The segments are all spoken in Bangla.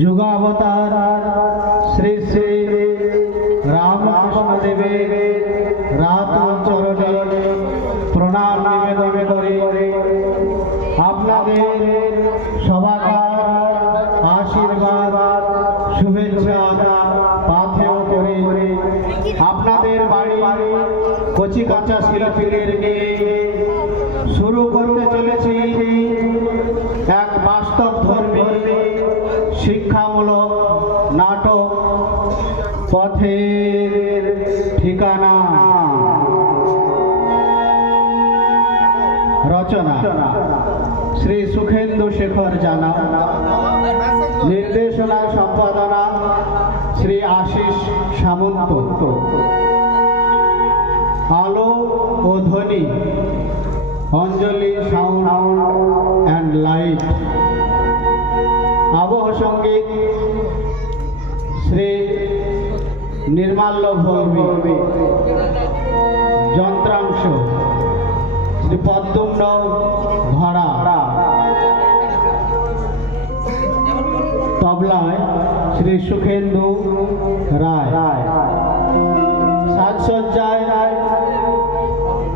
যুগাবতার শ্রী শ্রী রামকৃষ্ণ দেবের রাত চরণে প্রণাম নিবেদন করে আপনাদের সবার আশীর্বাদ শুভেচ্ছা পাথেয় করে আপনাদের বাড়ি কচি কাঁচা শিল্পীদের নিয়ে শুরু করতে চলেছি এক বাস্তব ধর্মী শিক্ষামূলক নাটক পথের ঠিকানা। রচনা শ্রী সুখেন্দু শেখর জানা, নির্দেশনা সম্পাদনা শ্রী আশিস সামন্ত, আলো ও ধ্বনি অঞ্জলি সাউন্ড অ্যান্ড লাইট, আবহ সঙ্গীত শ্রী নির্মাল্য ভৌমি, যন্ত্রাংশ শ্রী পদ্মুম্ন ঘড়া, তবলায় শ্রী সুখেন্দু রায়, সাজসজ্জায়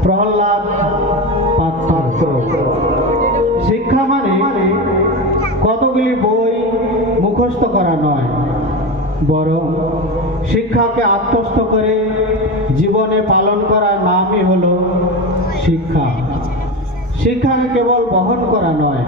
প্রহ্লাদ পাত্র। শিক্ষা মানে কতগুলি বই মুখস্থ করা নয়, বরং শিক্ষাকে আত্মস্থ করে জীবনে পালন করার নামই হলো শিক্ষা। শিক্ষাকে কেবল বহন করা নয়,